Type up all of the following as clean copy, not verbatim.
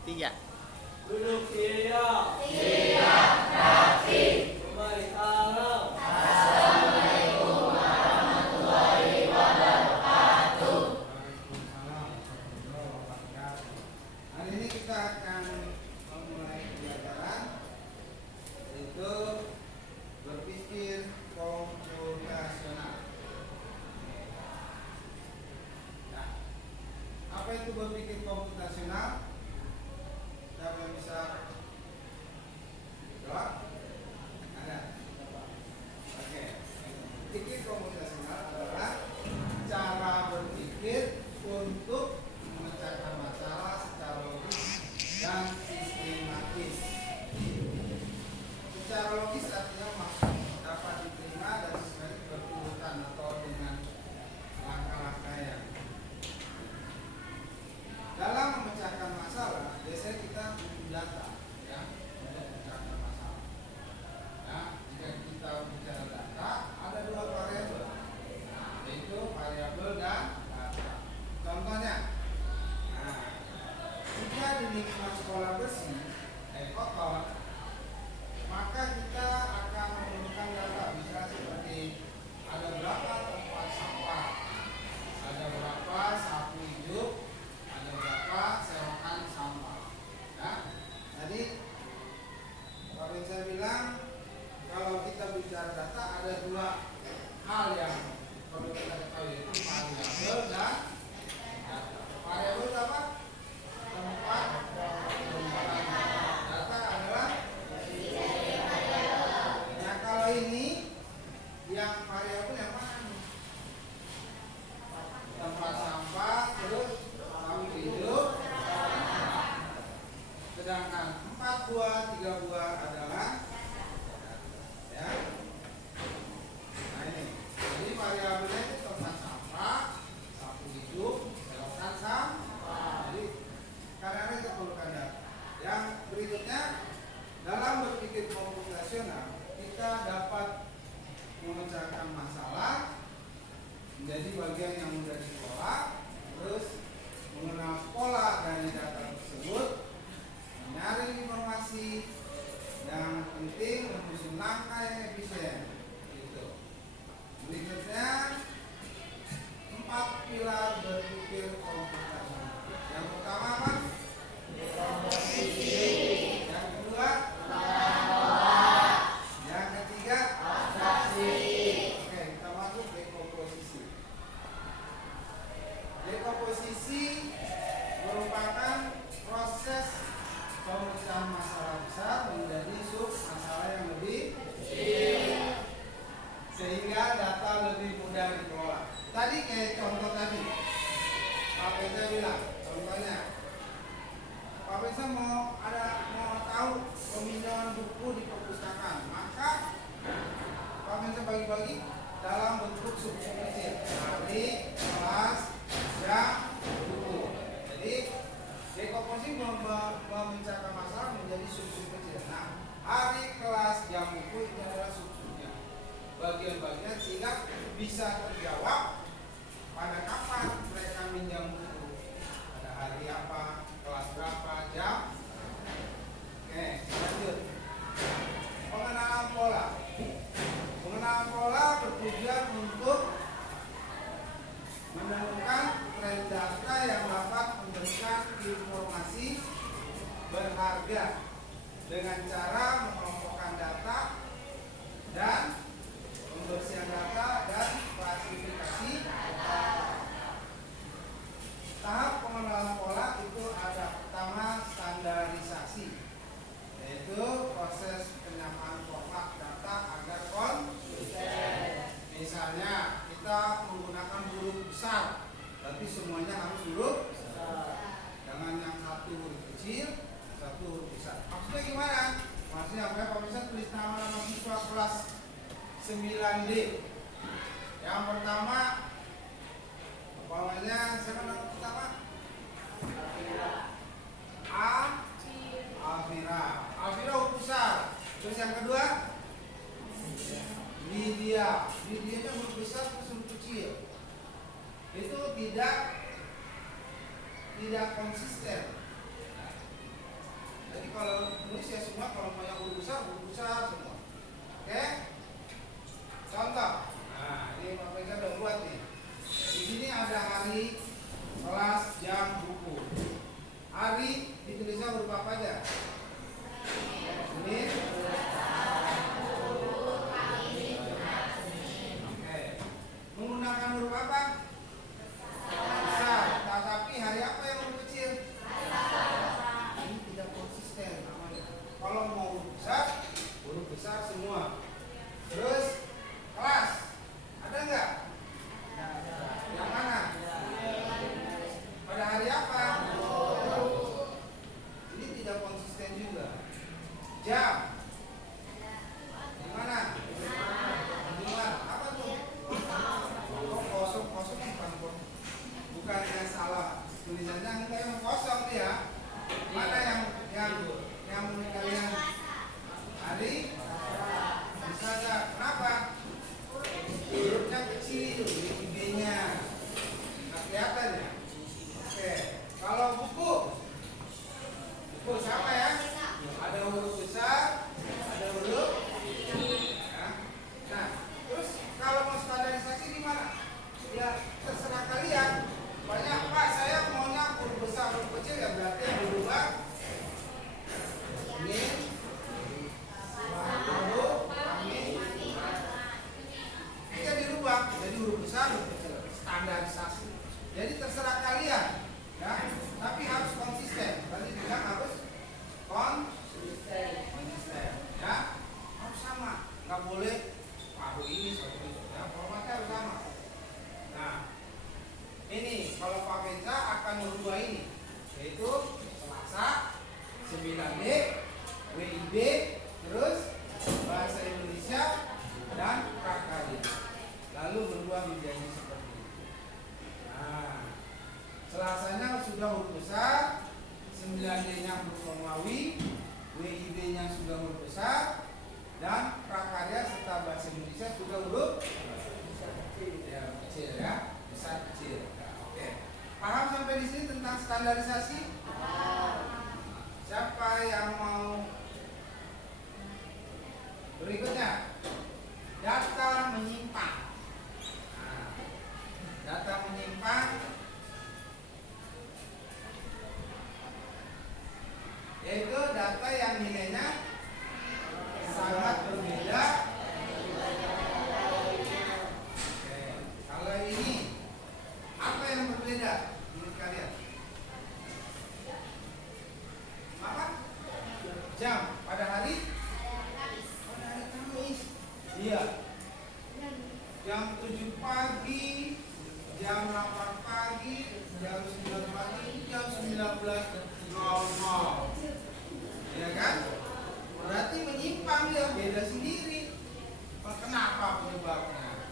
Tiga. Duduk siap. Siap, Rafi. Kembali salam. Assalamualaikum warahmatullahi wabarakatuh. Waalaikumsalam warahmatullahi wabarakatuh. Hari ini kita akan memulai pelajaran yaitu berpikir komputasional. Nah, apa itu berpikir komputasional? Siapa yang bisa jawab? Ada? Oke. Berpikir komputasional adalah cara berpikir untuk memecahkan masalah secara logis dan sistematis. Secara logis artinya dapat diterima dan sistematis berurutan atau dengan langkah-langkah yang dalam memecahkan masalah. Biasanya kita butuh data, ya, untuk memecahkan masalah. Nah, jika kita bicara data, ada dua variabel, yaitu variabel dan data. Contohnya, nah, jika di lingkungan sekolah bersih, kotor, maka kita akan memerlukan data, misalnya seperti ada berapa tempat sampah, ada berapa sapu hidup, ada berapa selokan sampah. Ya, tadi kalau saya bilang kalau kita bicara data ada dua hal yang perlu kita ketahui, yaitu variabel dan data. Variabel apa? Tempat penyimpanan data adalah. Nah, kalau ini yang variabel yang mana nih? Tempat sampah, terus sapu hidup. Sedangkan 4 buah, 3 buah adalah ya. Nah ini, jadi variabelnya itu tempat sampah, sapu hidup, selokan sampah. Jadi karena itu perlukan data. Yang berikutnya, dalam berpikir komputasional kita dapat memecahkan masalah menjadi bagian yang mudah dikelola, terus mengenal pola dari data tersebut, menyaring informasi, yang penting menyusun langkah yang efisien. Gitu. Berikutnya 4 pilar berpikir komputasional. Yang pertama apa? Komposisi. Yang kedua? Yang ketiga? Abstraksi. Oke, kita masuk dekomposisi. Dekomposisi merupakan proses pemecahan masalah besar menjadi sub masalah yang lebih kecil, sehingga data lebih mudah dikelola. Tadi kayak contoh tadi, Pak Peza bilang, contohnya, Pak Peza mau tahu peminjaman buku di perpustakaan, maka Pak Peza bagi-bagi dalam bentuk sub-sub kecil, hari, kelas, jam, buku. Jadi dekomposisi memecahkan masalah menjadi sub-sub kecil. Nah, hari, kelas, jam, buku ini adalah sub-subnya, bagian-bagian, sehingga bisa terjawab pada kapan mereka minjam buku, pada hari apa, kelas berapa, jam. Oke, lanjut. Pengenalan pola. Pengenalan pola bertujuan untuk menemukan tren data yang dapat memberikan informasi berharga dengan cara mengelompokkan data dan pembersihan data dan klasifikasi data. Tahap pengenalan pola itu ada pertama standarisasi, yaitu proses penyamaan format data agar konsisten. Misalnya kita menggunakan huruf besar, tapi semuanya harus huruf besar. Jangan yang satu huruf kecil, satu huruf besar. Maksudnya gimana? Maksudnya apa? Pak bisa tulis nama siswa kelas 9D. Yang pertama, umpamanya siapa nama pertama? Alvira. Alvira huruf besar. Terus yang kedua? Lydia. Lydia-nya huruf besar terus huruf kecil. Itu tidak konsisten. hari ditulisnya huruf apa aja? Senin. Oke. Menggunakan huruf apa? Besar. Tetapi hari apa yang huruf kecil? Ini tidak konsisten namanya. Kalau mau huruf besar semua. Terus kelas ada nggak? Yang mana? Pada hari apa? Ini tidak konsisten juga. Jam. Di mana? Di luar. Apa tuh? Oh, kosong bukan kok. Bukan yang salah. Tulisannya enggak yang kosong dia. Mana yang kalian hari? Bisa nggak? Kenapa? Hurufnya kecil, B-nya nggak kelihatan ya. Oke, kalau buku sama ya, ada huruf besar, ada huruf ya. Nah, terus kalau mau standarisasi di mana? Ya terserah kalian. Banyak Pak, saya maunya huruf besar, huruf kecil, ya berarti yang berubah ini bisa dirubah jadi huruf besar, huruf kecil, standarisasi. Jadi terserah kalian, ya. Tapi harus konsisten. Tadi bilang harus konsisten, ya. Harus sama, nggak boleh separuh ini seperti itu. Ya, formatnya harus sama. Nah, ini kalau Pak Benza akan merubah ini, yaitu Selasa, 9D, WIB, terus bahasa Indonesia dan KKD. Lalu berubah menjadi seperti itu. Nah, Selasanya sudah huruf besar, 9D-nya huruf Romawi, WIB-nya sudah huruf besar, dan prakarya serta bahasa Indonesia sudah huruf ya, kecil ya, besar kecil. Nah, oke. Paham sampai di sini tentang standarisasi? Siapa yang mau? Berikutnya, data menyimpang. Nah, data menyimpang yaitu data yang nilainya sangat berbeda. Oke, kalau ini apa yang berbeda menurut kalian? Apa? Jam pada hari? Pada hari Kamis. Iya. Jam 7 pagi, jam 8 pagi, jam 9 pagi, jam 19.00. Ya kan? Berarti menyimpang dia, beda sendiri. Kenapa penyebabnya?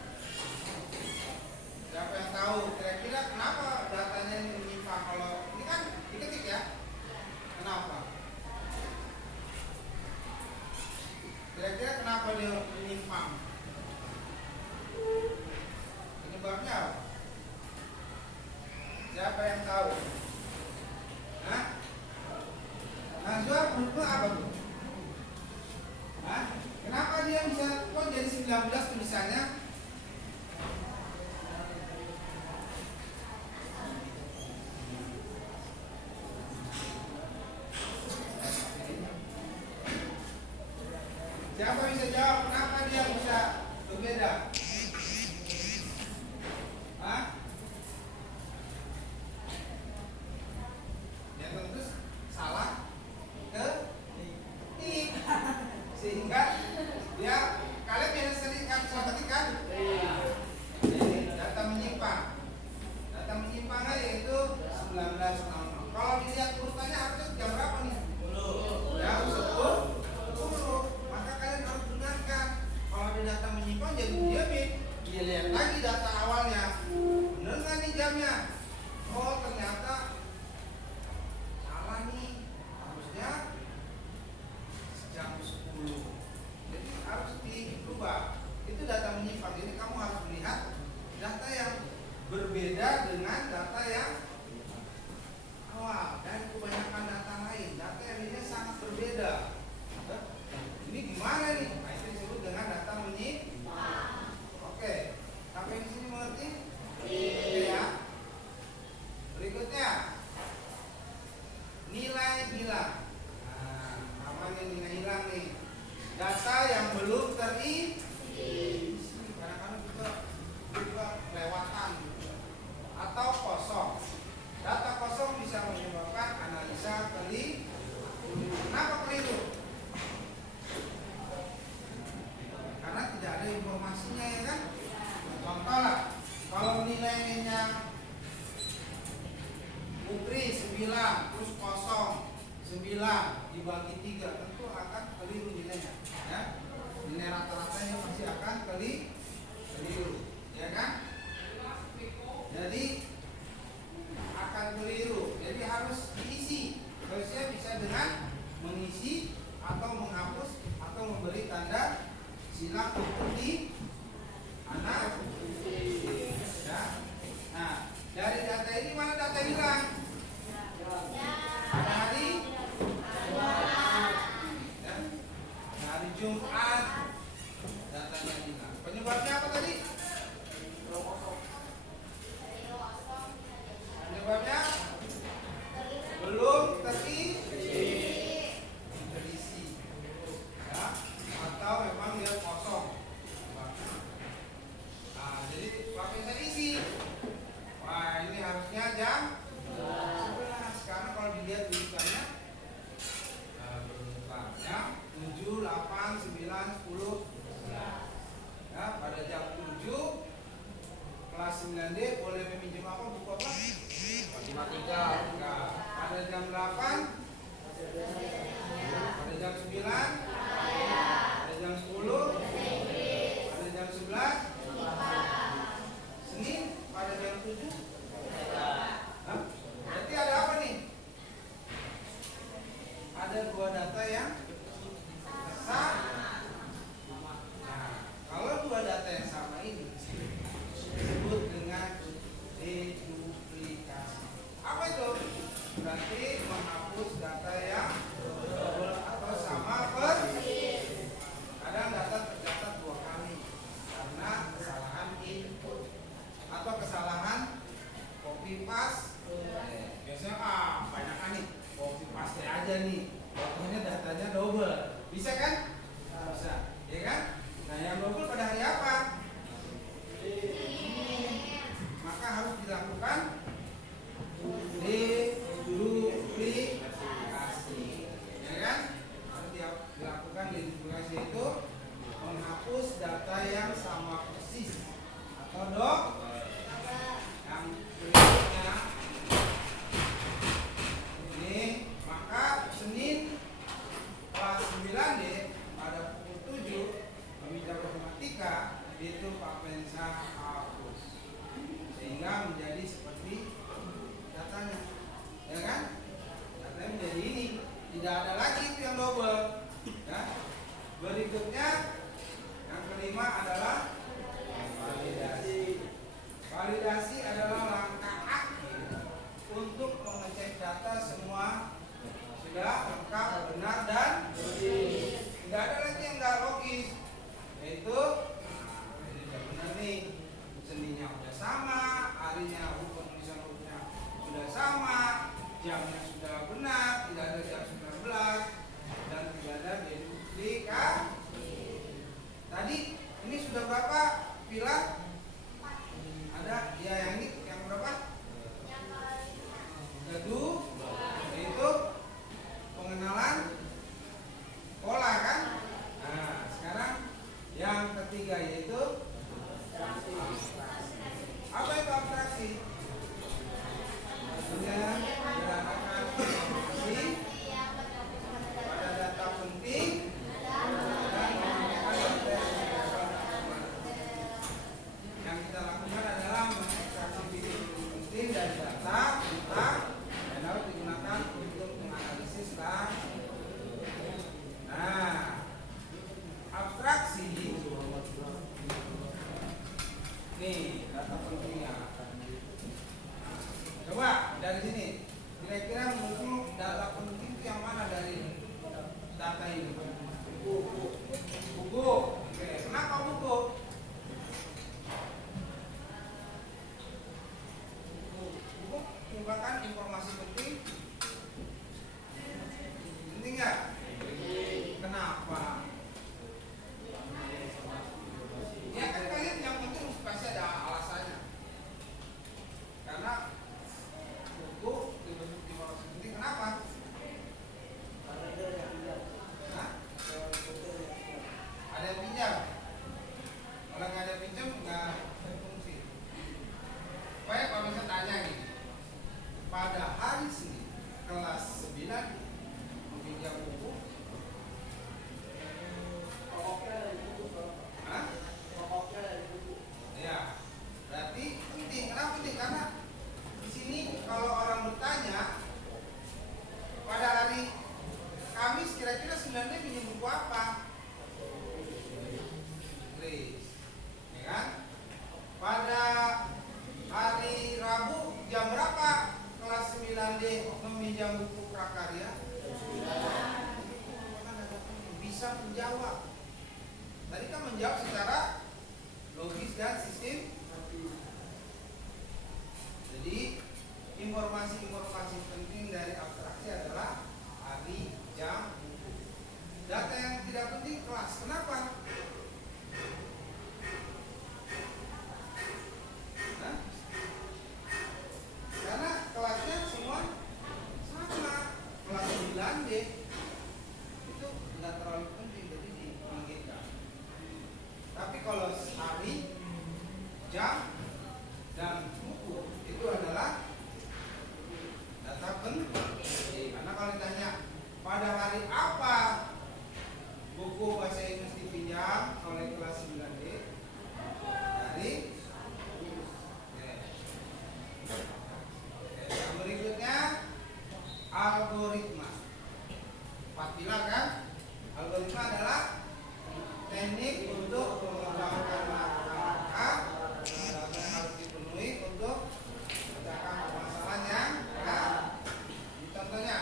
Siapa yang tahu? Kira-kira kenapa datanya ini menyimpang? Kalau ini kan diketik ya. Kenapa? Kira-kira kenapa dia menyimpang? Penyebabnya apa? Siapa yang tahu? Hah? Najwa menurutmu apa tuh? Hah? Kenapa dia bisa kok jadi 19 tulisannya? Siapa bisa jawab kenapa dia bisa berbeda? Hah? Ya tentu salah ini sehingga dia kalian bisa sering kan jadi data menyimpang yaitu 19.00. Kalau dilihat urutannya harusnya jam berapa nih? Ya 10. Maka kalian harus benarkan kalau ada data menyimpang jadi dia beda. hilang. Nah, namanya nilai hilang nih. Data yang belum terisi. Kadang-kadang kita juga kelewatan gitu. Atau kosong. Data kosong bisa menyebabkan analisa keliru. Kenapa keliru? Karena tidak ada informasinya, ya kan? Contoh lah, kalau nilainya Putri 9 terus kosong 9 dibagi 3, tentu akan keliru nilainya, ya. Nilai rata-ratanya pasti akan keliru, ya kan? Jadi akan keliru. Jadi harus diisi. Harusnya bisa dengan mengisi atau menghapus atau memberi tanda silang untuk di anak. Ya. Nah, dari data ini mana data hilang? Pada hari ya, hari Jumat datanya hilang. Penyebabnya apa tadi? Penyebabnya belum terisi, ya, atau memang dia kosong. Nah, jadi pakai saya isi. Wah, ini harusnya jam 11. Karena kalau dilihat tulisannya ya 7, 8, 9, 10, 11. Ya, pada jam 7 kelas 9D boleh meminjam apa, buku apa? Matematika. Pada jam 8, pada jam 9, pada jam 10, pada jam 11, Senin pada jam 7. Hah? Berarti ada apa nih? Ada dua data yang sama. Nah, kalau dua data yang sama ini disebut dengan deduplikasi. Apa itu? Berarti menghapus data yang double atau sama persis. Kadang data tercatat 2 kali karena kesalahan input atau kesalahan copy paste. Biasanya banyak nih copy paste aja nih, pokoknya datanya double. Bisa kan? Bisa, ya kan? Nah, yang double pada hari apa? Maka harus dilakukan deduplikasi, ya kan? Harus dilakukan deduplikasi, itu menghapus data yang sama persis atau yang berikutnya ini. Maka Senin kelas 9D pada pukul 7 meminjam matematika itu Pak Mensa hapus sehingga menjadi seperti datanya, ya kan? Datanya menjadi ini, tidak ada lagi itu yang double, ya. Berikutnya yang kelima adalah validasi. Validasi adalah langkah akhir untuk mengecek data semua sudah lengkap, benar dan logis. Tidak ada lagi yang nggak logis, yaitu ini sudah benar nih, sendinya sudah sama, harinya penulisan hurufnya sudah sama, jamnya sudah benar, tidak ada jam 19 dan tidak ada deduplikasi. Tadi ini sudah berapa pilar? Ada ya, yang ini yang prakarya? Bisa menjawab. Tadi kan menjawab secara logis dan sistem. Jadi informasi-informasi penting dari abstraksi adalah hari, jam, data yang tidak penting kelas. Kenapa? Hah? Karena kelasnya semua sama. Kelas 9D itu nggak terlalu penting, jadi diinginkan. Tapi kalau hari, jam, dan buku itu adalah data penting. Karena kalau ditanya pada hari apa buku bahasa Inggris dipinjam oleh kelas 9D, dari yang berikutnya algoritma. 4 pilar kan? Algoritma adalah teknik untuk mengembangkan langkah-langkah yang harus dipenuhi untuk memecahkan permasalahan yang ada. Contohnya,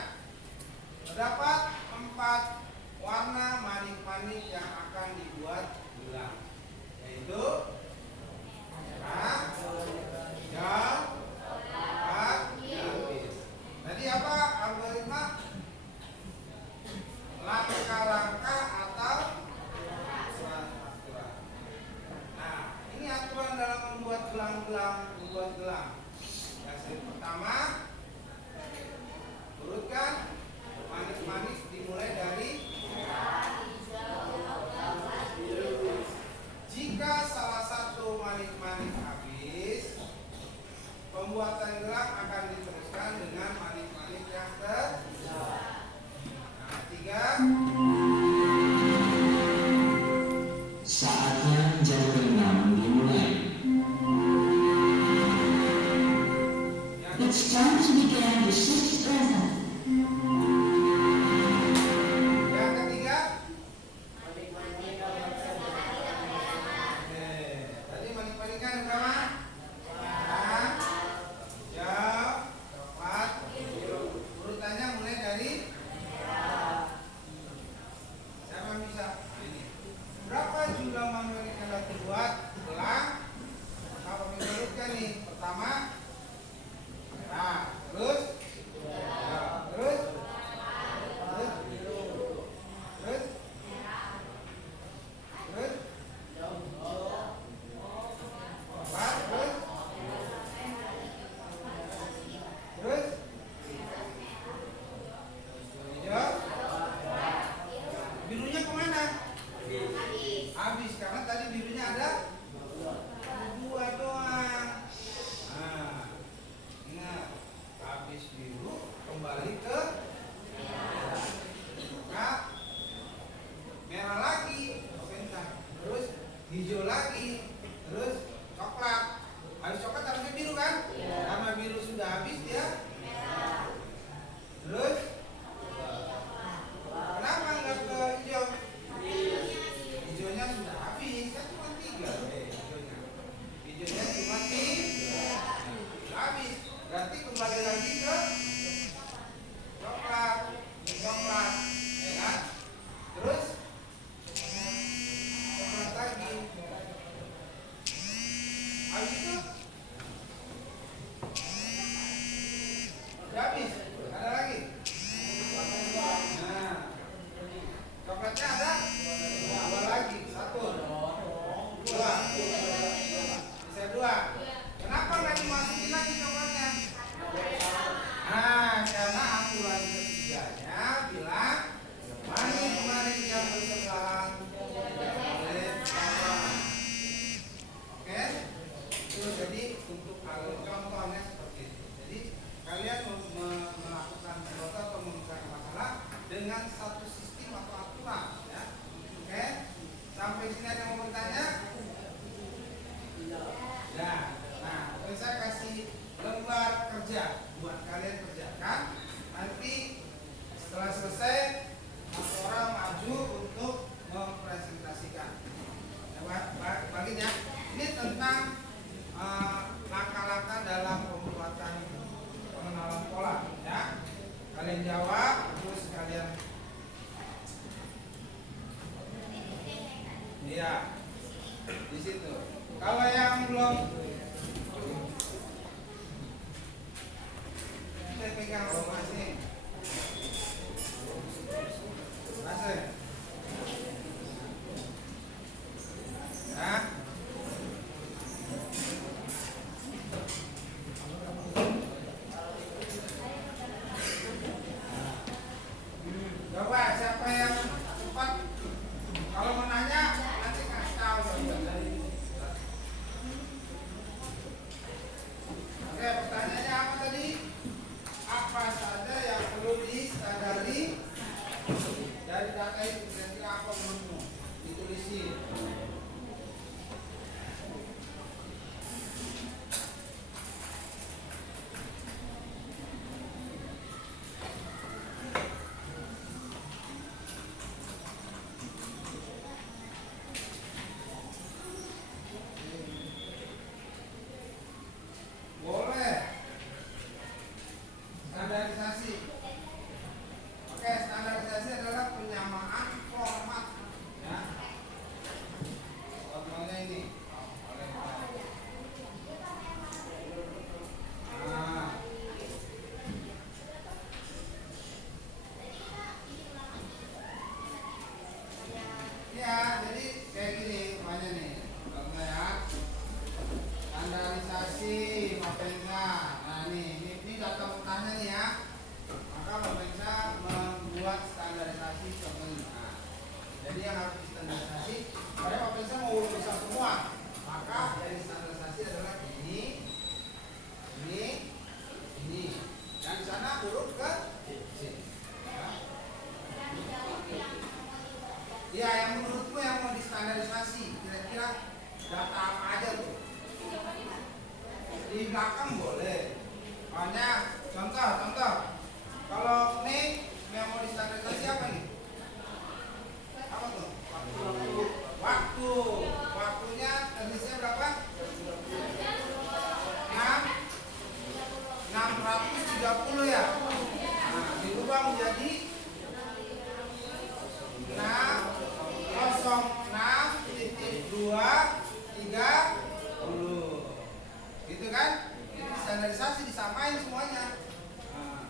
terdapat 4 warna manik-manik yang akan dibuat gelang, yaitu merah, hijau, coklat, biru. Tadi apa algoritma? Langkah-langkah atau aturan. Nah, ini aturan dalam membuat gelang-gelang, Yang pertama, urutkan manik-manik dimulai dari jika salah satu manik-manik habis, pembuatan gelang akan diteruskan dengan manik-manik yang tersisa. Nah, 3. Saatnya jam 6 dimulai. It's time to begin the sixth lesson. Yang ketiga, tadi manik-maniknya berapa? Merah, hijau, coklat, biru. Urutannya mulai dari siapa yang bisa? Ini. Berapa jumlah manik yang harus dibuat gelang? Apa bisa urutkan nih? Pertama, merah, terus hijau, terus hijau, birunya kemana? Habis, karena tadi birunya ada 2 doang. Nah, ingat, habis biru kembali ke merah lagi, terus hijau lagi, terus coklat. Habis coklat harusnya biru kan? Karena biru sudah habis dia terus kenapa nggak ke hijau? Hijaunya sudah habis, kan cuma 3 hijaunya cuma 3 habis, berarti kembali lagi ke coklat, ya kan? Terus coklat lagi. Habis itu udah habis, ada lagi. Nah, coklatnya ada 2 lagi, 1, 2, bisa 2. Kenapa nggak dimasukin lagi coklatnya? Nah, karena aturan ketiganya bilang manik-manik yang bersebelahan tidak boleh sama. Oke? Itu jadi untuk contohnya seperti itu. Jadi kalian melakukan sesuatu atau menyelesaikan masalah dengan satu sistem atau aturan, ya. Oke? Sampai sini ada yang mau bertanya? Ya. Nah, saya kasih lembar kerja buat kalian kerjakan. Nanti setelah selesai, orang maju untuk mempresentasikan. Bagian ya. Ini tentang langkah-langkah dalam pembuatan pengenalan pola. Ya, kalian jawab. terus kalian iya di situ. Kalau yang belum kita pegang masing masing. Nah, coba siapa yang cepat? Kalau mau nanya nanti kasih tahu dari. Oke, pertanyaannya apa tadi? Apa saja yang perlu disadari dari data itu? Kira-kira apa menurutmu? Ditulisin. Boleh. Standarisasi. Oke, standarisasi adalah penyamaan format. Ya. Contohnya ini. Nah. Ya, jadi kayak gini namanya nih. Contohnya ya. Standarisasi Bapensa. Nah ini data mentahnya nih ya. Maka Bapensa membuat standarisasi contohnya. Jadi yang harus distandarisasi, karena Bapensa mau urut besar semua. Maka dari standarisasi adalah ini. Dan di sana urut ke sini. Ya, yang menurutmu yang mau distandarisasi kira-kira data apa aja tuh? Di belakang boleh. Makanya contoh. Kalau ini yang mau distandarisasi apa nih? Apa tuh? Waktu. Waktunya jenisnya berapa? 630 ya. Nah, dirubah menjadi 06.230. Gitu kan? Jadi standarisasi disamain semuanya. Nah,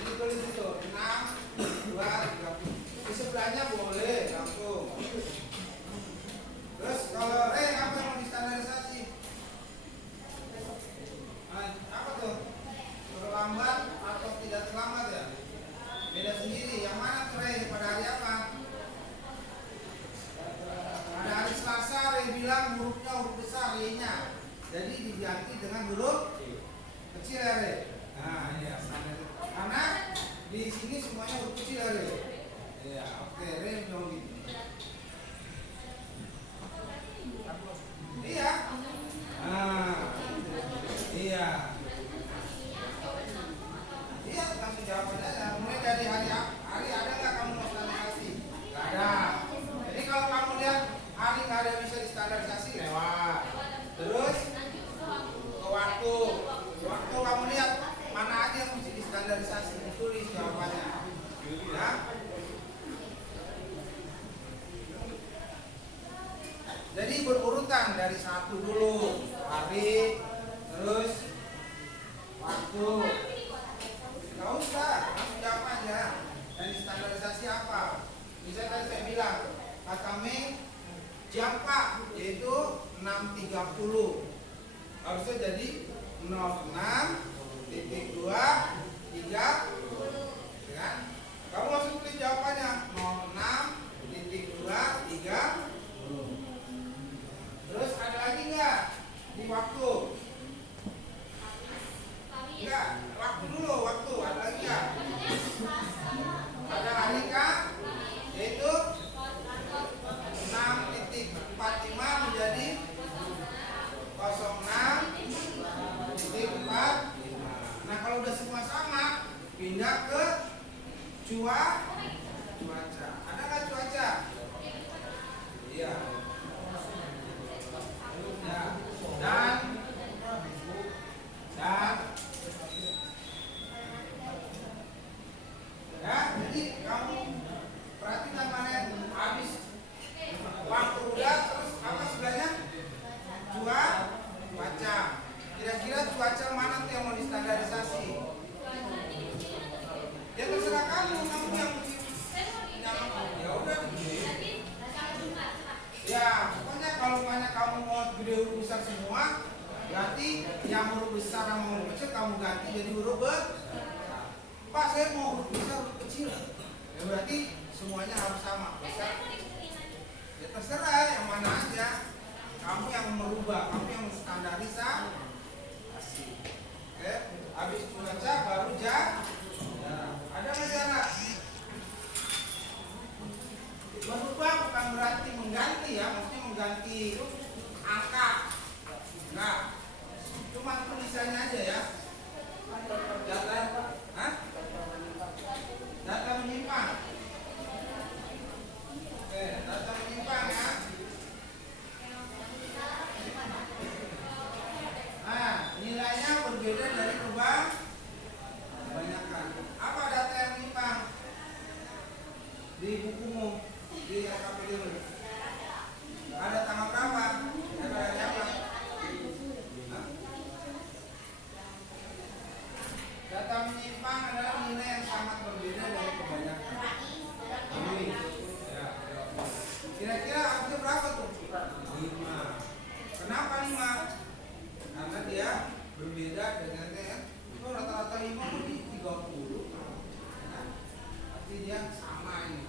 jadi tulis itu 6.230. Di sebelahnya boleh langsung. Terus kalau rank apa yang mau distandarisasi? Nah, apa tuh? Terlambat atau tidak terlambat ya? Beda sendiri. Yang mana tuh rank? Pada hari apa? Pada hari Selasa Ray bilang hurufnya huruf besar Y-nya. Jadi diganti dengan huruf kecil ya Ray. Nah iya standar. Karena di sini semuanya huruf kecil ya Ray. Iya oke Ray bilang gitu. Iya. Nah iya. Iya langsung jawab aja. Mulai dari hari ada nggak kamu mau standarisasi? Nggak ada. Jadi kalau kamu lihat hari nggak ada bisa distandarisasi lewat. Terus ke waktu kamu lihat mana aja yang mesti distandarisasi, ditulis jawabannya. Ya. Jadi berurutan dari satu dulu hari, terus waktu. Gak usah, langsung jawab aja. Dan standarisasi apa? Misalnya tadi saya bilang kata Mei jam Pak yaitu 6.30. Harusnya jadi 06.230 kan? Kamu langsung tulis jawabannya 06.230. Terus ada lagi nggak di waktu? Enggak, waktu dulu, waktu ada lagi nggak? Ada hari kah? Yaitu 6.45 menjadi 06.45. Nah kalau udah semua sama, pindah ke cuaca. Ada nggak cuaca? Iya. Ya. Dan jadi huruf besar. Pak, saya mau huruf besar, huruf kecil. Ya berarti semuanya harus sama besar. Ya terserah yang mana aja. Kamu yang merubah, kamu yang standarisasi. Oke, habis cuaca baru ja. Ya, ada masalah. Berubah bukan berarti mengganti ya, maksudnya mengganti angka. Enggak. Cuma tulisannya aja ya. Data, hah? Data menyimpang. Oke, data menyimpang ya. Nah, nilainya berbeda dari kebanyakan. Apa data yang menyimpang di bukumu, di LKPD? Ada tanggal berapa? Ada apa? Data menyimpang adalah nilai yang sangat berbeda dari kebanyakan. Ini. Ya. Kira-kira artinya berapa tuh? 5. Kenapa 5? Karena dia berbeda dengan ya. Itu rata-rata 5 di 30. Nah, artinya dia sama ini.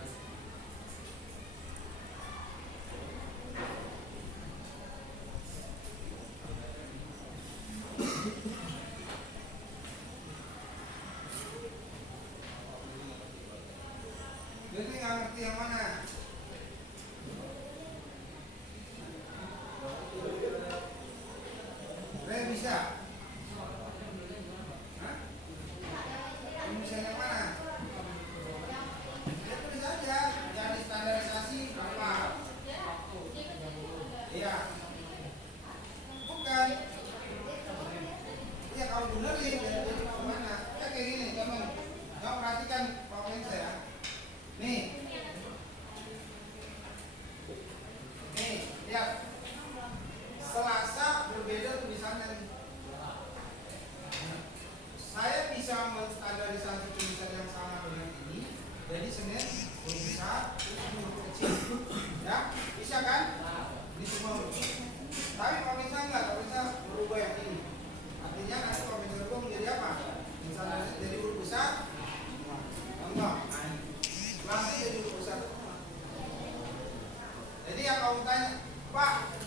Jadi nggak ngerti yang mana? Bisa? Hah? Bisa yang mana? Ya tulis aja, jadi standarisasi apa? Iya. Bukan. Iya kalau benerin, jadi mana? Ya kayak gini, teman. Kamu perhatikan poin saya. Nih, lihat. Selasa berbeda tulisannya nih. Saya bisa menstandarisasi tulisan yang sama dengan ini. Jadi Senin huruf besar, huruf kecil, ya bisa kan? Ini semua. Tapi kalau misalnya enggak, kalau misalnya berubah yang ini, artinya nanti kalau misalnya berubah menjadi apa? Misalnya jadi huruf besar, enggak. Nanti jadi huruf besar. Jadi yang kamu tanya, Pak,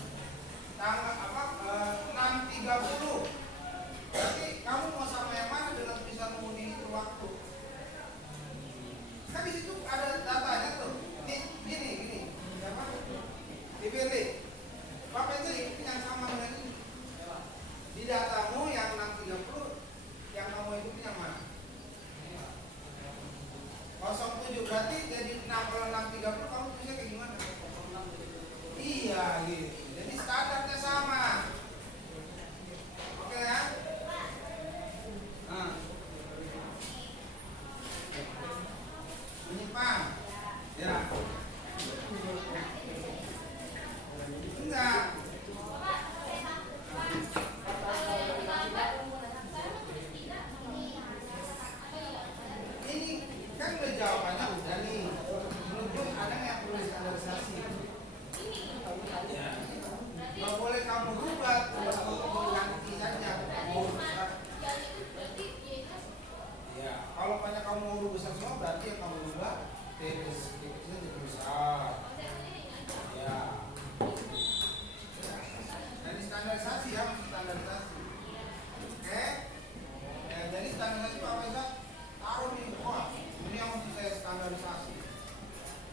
tanggal apa 6.30 berarti kamu mau sama yang mana dengan tulisan mengundi itu waktu kan di situ ada datanya tuh gini apa dipilih Bapak itu ikutin yang sama dengan ini di datamu yang 6.30 yang kamu ikutin yang mana 07 berarti jadi 6.30 kamu tulisnya kayak gimana iya gitu jadi standarnya sama. Oke ya? Nah. Menyimpang. Ya. Enggak. Ini kan udah jawabannya udah nih. Menunjuk ada yang perlu standarisasi. Gak boleh kamu rubah, kamu ganti saja. Ya, kalau banyak kamu mau rubah besar semua berarti yang kamu rubah kecil jadi besar. Ya. Jadi standarisasi ya, standarisasi. Oke? Ya, jadi standarisasi Pak Faisal taruh di wah, ini yang mesti saya standarisasi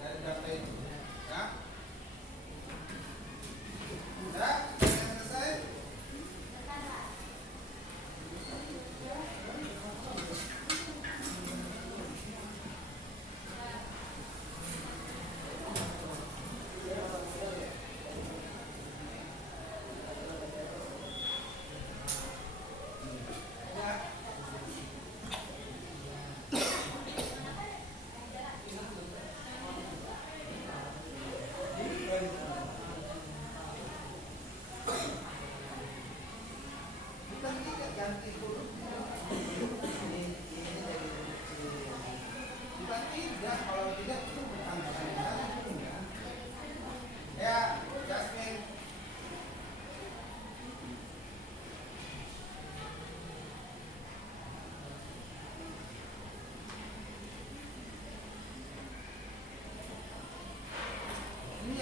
dari data itu. Ya. Ya, selesai.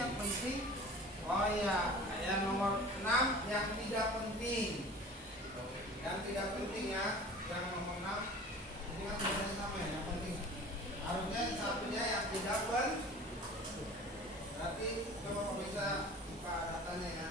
yang penting. Oh iya, yang nomor 6 yang tidak penting. Yang tidak penting ya, yang nomor 6 ini kan tulisannya sama ya, yang penting. Harusnya satunya yang tidak penting. Berarti coba bisa buka datanya ya.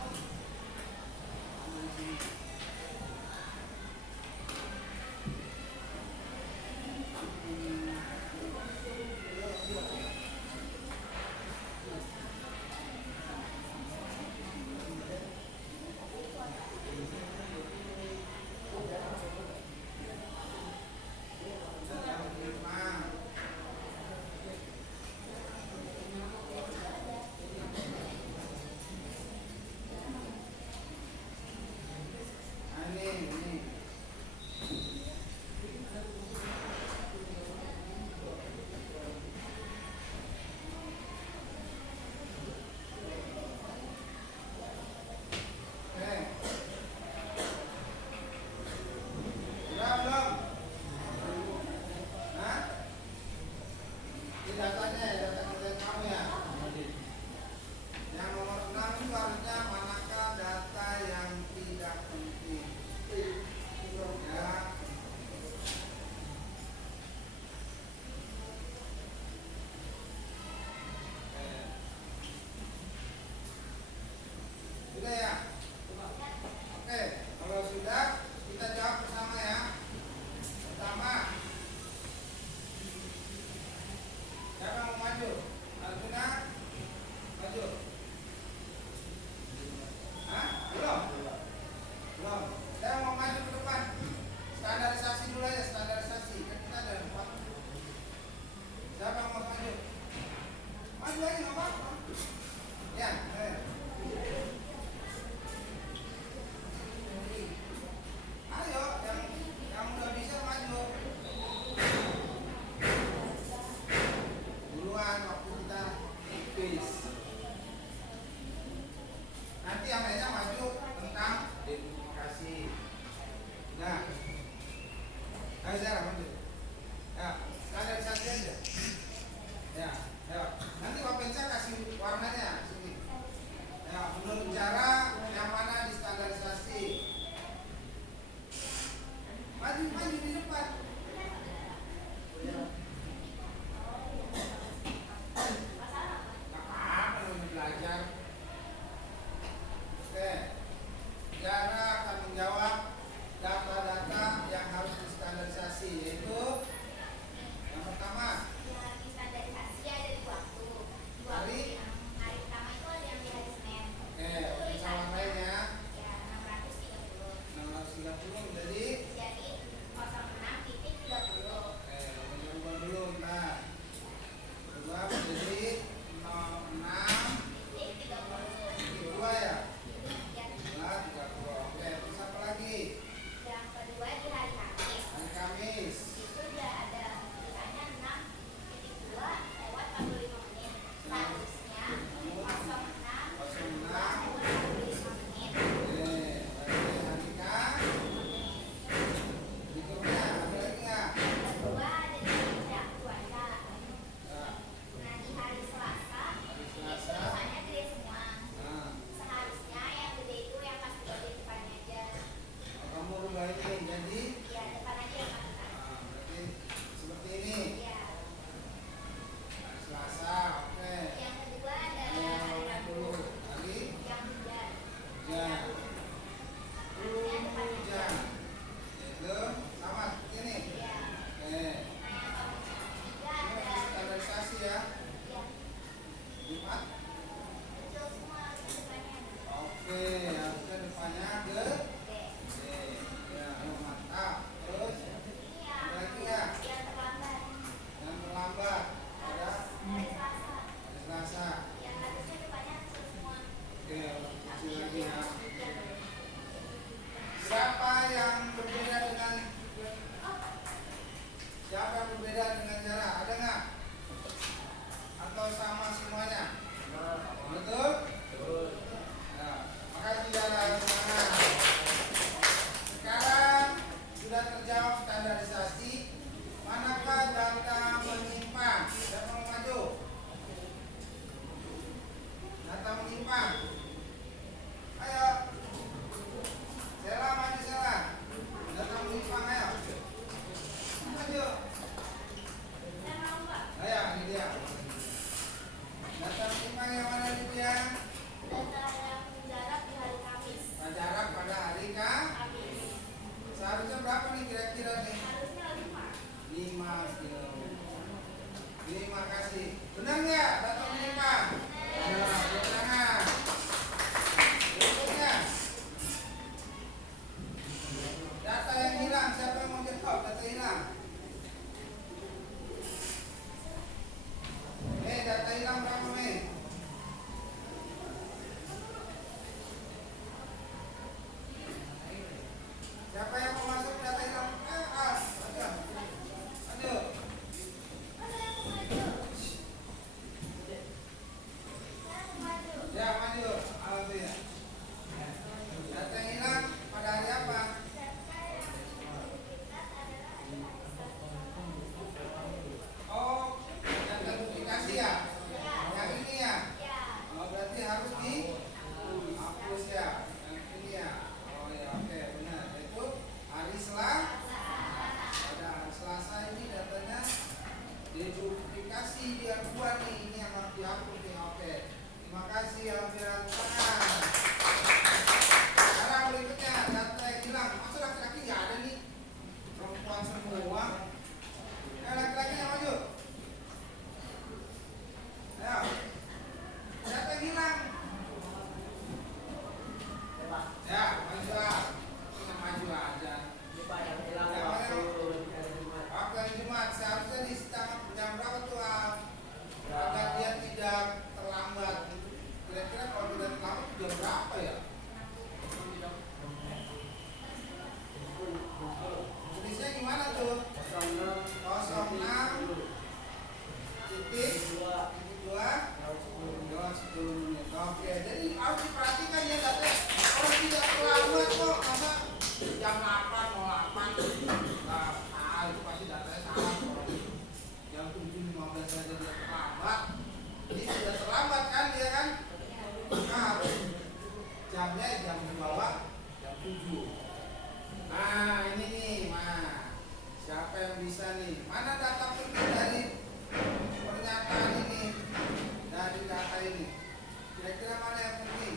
Sudah ya? Oke, kalau sudah kita jawab bersama ya. Pertama, siapa mau maju? Arjuna, maju. Hah? Belum? Belum. Saya mau maju ke depan. Standarisasi dulu aja, standarisasi. Kan kita ada 4. Siapa yang mau maju? Maju aja nggak apa-apa. Ya, ayo, yang udah bisa maju. Duluan waktu kita quiz. Nanti yang lainnya maju tentang demokrasi. Nah, ayo Sarah maju. Ya, standarisasi aja. Ya, ayo. Nanti Pak Pensa kasih warnanya sini. Ya, menurut cara yang mana di standarisasi? Maju di depan. Nggak apa-apa namanya belajar. Oke. penyimpang. Ayo. Sela maju Sela. Data penyimpang ayo. Maju. Ayo ini dia. Data penyimpang yang mana ini dia? Data yang jarak di hari Kamis. Jarak pada hari Kamis. Seharusnya berapa nih kira-kira nih? Harusnya 5 kilo. Terima kasih. Benar nggak data penyimpang? Benar. Tangan. Berikutnya. Data yang hilang. Siapa yang mau jawab? Data hilang. Data hilang berapa nih? Siapa yang mau masuk data hilang? Ayo. Ya maju. Alhamdulillah. Data yang hilang pada hari apa? Oh, data duplikasi ya? Yang ini ya? Oh, berarti harus dihapus ya? Yang ini ya? Oh ya, oke, benar. Itu hari Selasa. Pada hari Selasa ini datanya diduplikasi biar buat nih. Ini yang harus dihapus nih. Oke. Terima kasih alhamdulillah. Sekarang berikutnya data yang hilang. Masa laki-laki nggak ada nih? Perempuan semua. Laki-laki yang maju. Ayo. Data yang hilang. Ya, maju lah. Kita maju aja. Lupa yang hilang Ya, waktu mana? hari Jumat. Waktu hari Jumat seharusnya di jam berapa tuh? Agar dia tidak terlambat. Kira-kira kalau tidak terlambat jam berapa ya? Tulisnya gimana tuh? 06 titik 2 lewat 10 menit. Oke, jadi harus diperhatikan ya data. Kalau tidak terlambat kok masa jam 8 mau 8 nah, itu pasti datanya salah. Jam 7.15 saja tidak terlambat. Ini sudah terlambat kan dia kan? Nah, jamnya jam di bawah jam 7. Nah, ini nih, siapa yang bisa nih? Mana data penting dari pernyataan ini? Dari data ini. Kira-kira mana yang penting?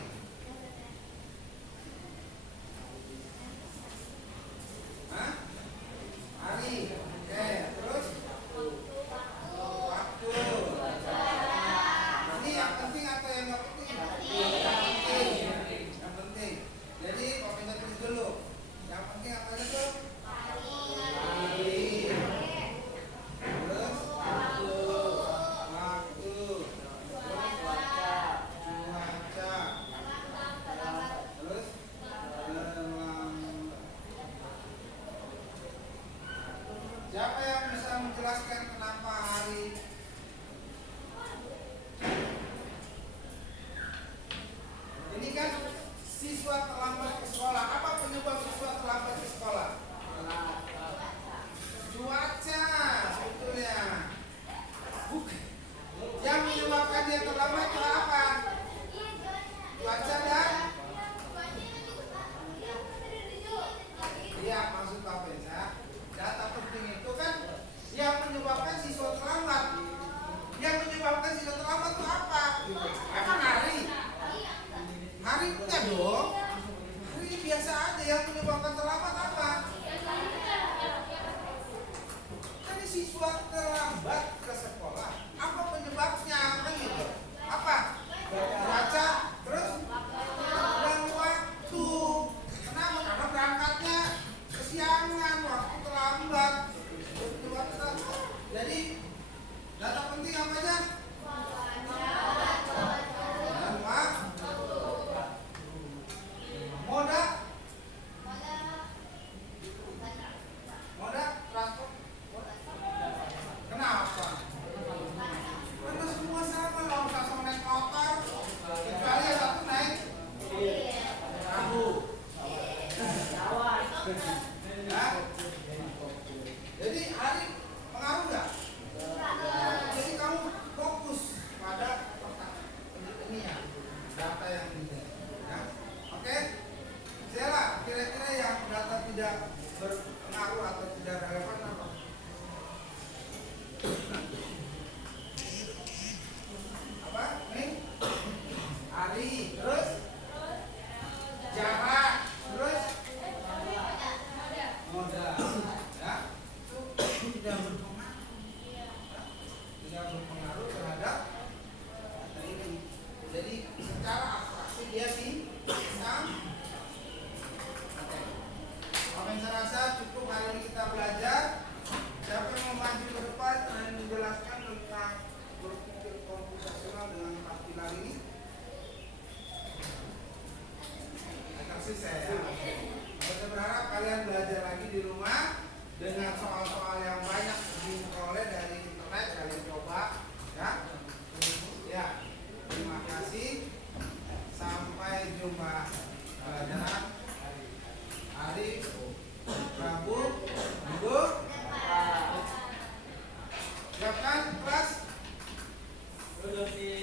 Hah? Hari. Oke, terus? Waktu. Ini yang penting atau yang nggak penting? Yang penting. Jadi komennya tulis dulu. Yang penting apa aja tuh? Hari. Terus? Waktu. Cuaca. Terus? Siapa yang bisa menjelaskan kenapa hari? Ini kan siswa terlambat ke sekolah. Apa penyebab siswa terlambat ke sekolah? Cuaca sebetulnya. Bukan. Yang menyebabkan dia terlambat itu apa? Cuaca dan? Iya, maksud Pak Beza. Data penting itu kan yang menyebabkan siswa terlambat. Yang menyebabkan siswa terlambat itu apa? Emang hari? Hari enggak dong. Hari biasa aja. Yang menyebabkan terlambat apa? Kan siswa terlambat ke sekolah. Apa penyebabnya? Kan gitu. Apa? Cuaca. Terus? Dan waktu. Kenapa? Karena berangkatnya kesiangan, waktu terlambat. Jadi data penting apa aja? berpengaruh terhadap data ini. Jadi secara abstraksi dia bisa. Oke. Saya rasa cukup hari ini kita belajar. Siapa yang mau maju ke depan dan menjelaskan tentang berpikir komputasional dengan 4 pilar ini? Kasih saya. Saya berharap kalian belajar lagi di rumah dengan soal-soal yang banyak diperoleh dari internet. Kalian coba, ya. Ya. Terima kasih. Sampai jumpa pelajaran hari Rabu minggu. Siapkan kelas. Duduk siap.